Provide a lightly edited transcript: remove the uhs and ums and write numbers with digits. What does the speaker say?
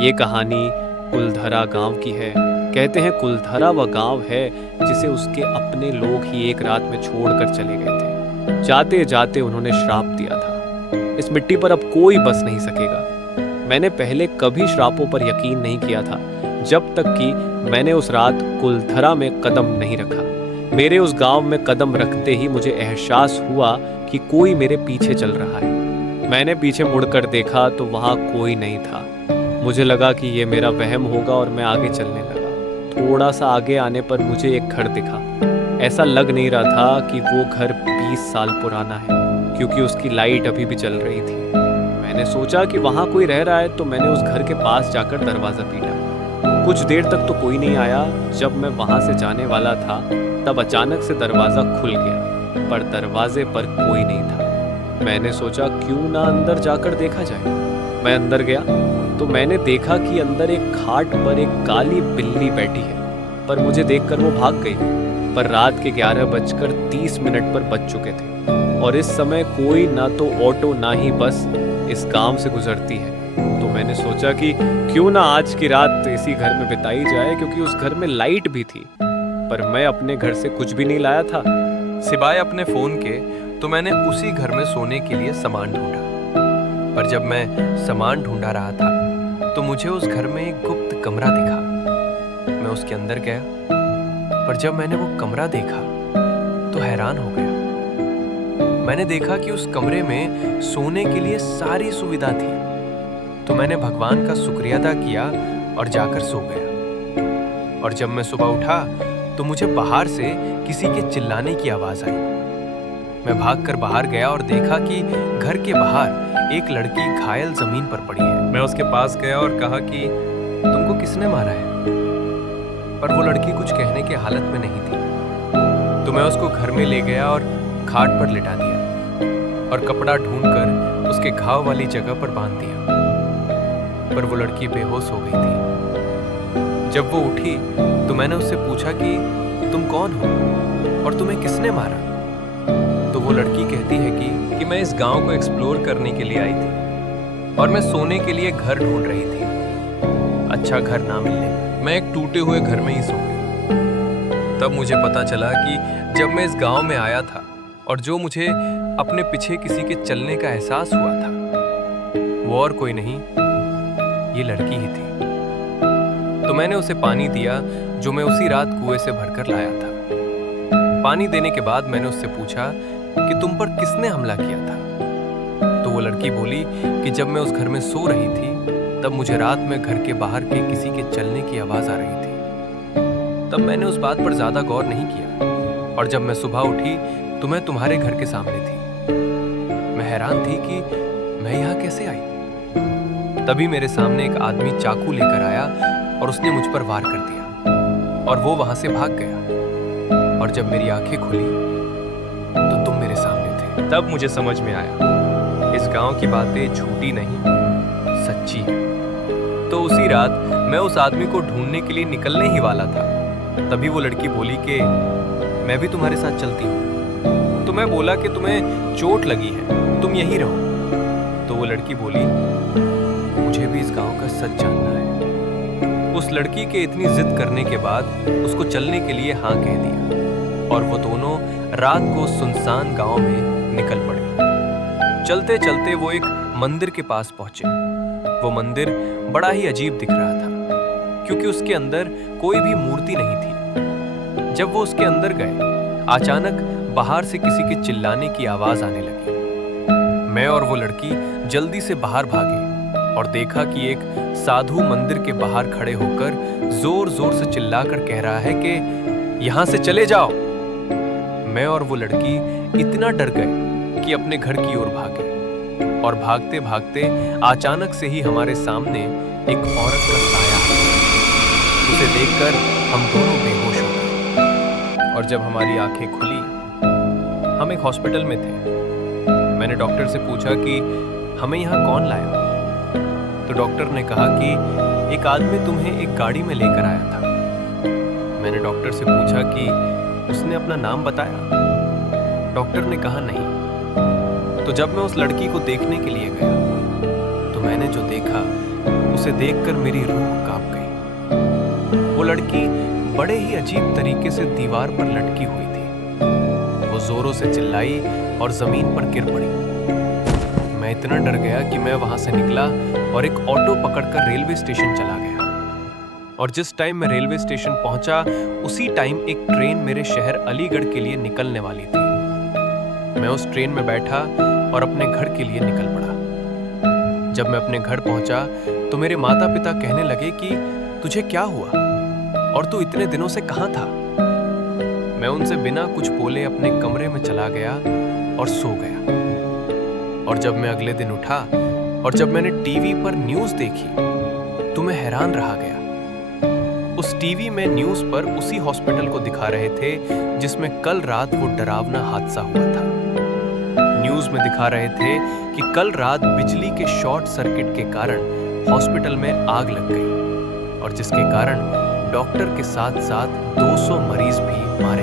ये कहानी कुलधरा गांव की है। कहते हैं कुलधरा वह गांव है जिसे उसके अपने लोग ही एक रात में छोड़कर चले गए थे। जाते जाते उन्होंने श्राप दिया था, इस मिट्टी पर अब कोई बस नहीं सकेगा। मैंने पहले कभी श्रापों पर यकीन नहीं किया था, जब तक कि मैंने उस रात कुलधरा में कदम नहीं रखा। मेरे उस गांव में कदम रखते ही मुझे एहसास हुआ कि कोई मेरे पीछे चल रहा है। मैंने पीछे मुड़कर देखा तो वहां कोई नहीं था। मुझे लगा कि ये मेरा वहम होगा और मैं आगे चलने लगा। थोड़ा सा आगे आने पर मुझे एक घर दिखा। ऐसा लग नहीं रहा था कि वो घर 20 साल पुराना है, क्योंकि उसकी लाइट अभी भी चल रही थी। मैंने सोचा कि वहां कोई रह रहा है, तो मैंने उस घर के पास जाकर दरवाज़ा पीटा। कुछ देर तक तो कोई नहीं आया। जब मैं वहां से जाने वाला था तब अचानक से दरवाज़ा खुल गया, पर दरवाजे पर कोई नहीं था। मैंने सोचा क्यों ना अंदर जाकर देखा जाए। मैं अंदर गया तो मैंने देखा कि अंदर एक खाट पर एक काली बिल्ली बैठी है, पर मुझे देखकर वो भाग गई। पर रात के 11:30 पर बज चुके थे और इस समय कोई ना तो ऑटो ना ही बस इस गांव से गुजरती है। तो मैंने सोचा कि क्यों ना आज की रात इसी घर में बिताई जाए, क्योंकि उस घर में लाइट भी थी। पर मैं अपने घर से कुछ भी नहीं लाया था सिवाय अपने फोन के। तो मैंने उसी घर में सोने के लिए सामान ढूंढा। पर जब मैं सामान ढूंढा रहा था तो मुझे उस घर में एक गुप्त कमरा दिखा। मैं उसके अंदर गया, पर जब मैंने वो कमरा देखा तो हैरान हो गया। मैंने देखा कि उस कमरे में सोने के लिए सारी सुविधा थी। तो मैंने भगवान का शुक्रिया अदा किया और जाकर सो गया। और जब मैं सुबह उठा तो मुझे बाहर से किसी के चिल्लाने की आवाज आई। मैं भागकर बाहर गया और देखा कि घर के बाहर एक लड़की घायल जमीन पर पड़ी है। मैं उसके पास गया और कहा कि तुमको किसने मारा है? पर वो लड़की कुछ कहने के हालत में नहीं थी। तो मैं उसको घर में ले गया और खाट पर लिटा दिया और कपड़ा ढूंढकर उसके घाव वाली जगह पर बांध दिया। पर वो लड़की बेहोश हो गई थी। जब वो उठी तो मैंने उससे पूछा कि तुम कौन हो और तुम्हें किसने मारा? तो वो लड़की कहती है कि मैं इस गांव को एक्सप्लोर करने के लिए आई थी और मैं सोने के लिए घर ढूंढ रही थी। अच्छा घर ना मिलने मैं एक टूटे हुए घर में ही सो गई। तब मुझे पता चला कि जब मैं इस गांव में आया था और जो मुझे अपने पीछे किसी के चलने का एहसास हुआ था, वो और कोई नहीं, ये लड़की ही थी। तो मैंने उसे पानी दिया जो मैं उसी रात कुएं से भरकर लाया था। पानी देने के बाद मैंने उससे पूछा कि तुम पर किसने हमला किया था? तो वो लड़की बोली कि जब मैं उस घर में सो रही थी तब मुझे रात में घर के बाहर के किसी के चलने की आवाज आ रही थी। तब मैंने उस बात पर ज्यादा गौर नहीं किया और जब मैं सुबह उठी तो मैं तुम्हारे घर के सामने थी। मैं हैरान थी कि मैं यहाँ कैसे आई। तभी मेरे सामने एक आदमी चाकू लेकर आया और उसने मुझ पर वार कर दिया और वो वहां से भाग गया। और जब मेरी आंखें खुली तो तुम मेरे सामने थे। तब मुझे समझ में आया इस गांव की बातें झूठी नहीं, सच्ची है। तो उसी रात मैं उस आदमी को ढूंढने के लिए निकलने ही वाला था। तभी वो लड़की बोली कि मैं भी तुम्हारे साथ चलती हूँ। तो मैं बोला कि तुम्हें चोट लगी है, तुम यहीं रहो। तो वो लड़की बोली मुझे भी इस गांव का सच जानना है। उस लड़की के इतनी जिद करने के बाद उसको चलने के लिए हाँ कह दिया और वो दोनों रात को सुनसान गांव में निकल पड़े। चलते चलते वो एक मंदिर के पास पहुंचे। वो मंदिर बड़ा ही अजीब दिख रहा था, क्योंकि उसके अंदर कोई भी मूर्ति नहीं थी। जब वो उसके अंदर गए, अचानक बाहर से किसी के चिल्लाने की आवाज आने लगी। मैं और वो लड़की जल्दी से बाहर भागे और देखा कि एक साधु मंदिर के बाहर खड़े होकर जोर जोर से चिल्लाकर कह रहा है कि यहां से चले जाओ। मैं और वो लड़की इतना डर गए कि अपने घर की ओर भागे और भागते भागते अचानक से ही हमारे सामने एक औरत का साया आया। उसे देखकर हम दोनों बेहोश हो गए और जब हमारी आंखें खुली हम एक हॉस्पिटल में थे। मैंने डॉक्टर से पूछा कि हमें यहाँ कौन लाया? तो डॉक्टर ने कहा कि एक आदमी तुम्हें एक गाड़ी में लेकर आया था। मैंने डॉक्टर से पूछा कि उसने अपना नाम बताया? डॉक्टर ने कहा नहीं। तो जब मैं उस लड़की को देखने के लिए गया तो मैंने जो देखा उसे देखकर मेरी रूह कांप गई। वो लड़की बड़े ही अजीब तरीके से दीवार पर लटकी हुई थी। वो जोरों से चिल्लाई और जमीन पर गिर पड़ी। मैं इतना डर गया कि मैं वहां से निकला और एक ऑटो पकड़कर रेलवे स्टेशन चला गया। और जिस टाइम मैं रेलवे स्टेशन पहुंचा, उसी टाइम एक ट्रेन मेरे शहर अलीगढ़ के लिए निकलने वाली थी। मैं उस ट्रेन में बैठा और अपने घर के लिए निकल पड़ा। जब मैं अपने घर पहुंचा तो मेरे माता पिता कहने लगे कि तुझे क्या हुआ और तू इतने दिनों से कहां था। मैं उनसे बिना कुछ बोले अपने कमरे में चला गया और सो गया। और जब मैं अगले दिन उठा और जब मैंने टीवी पर न्यूज़ देखी तो मैं हैरान रह गया। उस टीवी में न्यूज़ पर उसी हॉस्पिटल को दिखा रहे थे जिसमें कल रात वो डरावना हादसा हुआ था। न्यूज़ में दिखा रहे थे कि कल रात बिजली के शॉर्ट सर्किट के कारण हॉस्पिटल में आग लग गई और जिसके कारण डॉक्टर के साथ साथ 200 मरीज भी मारे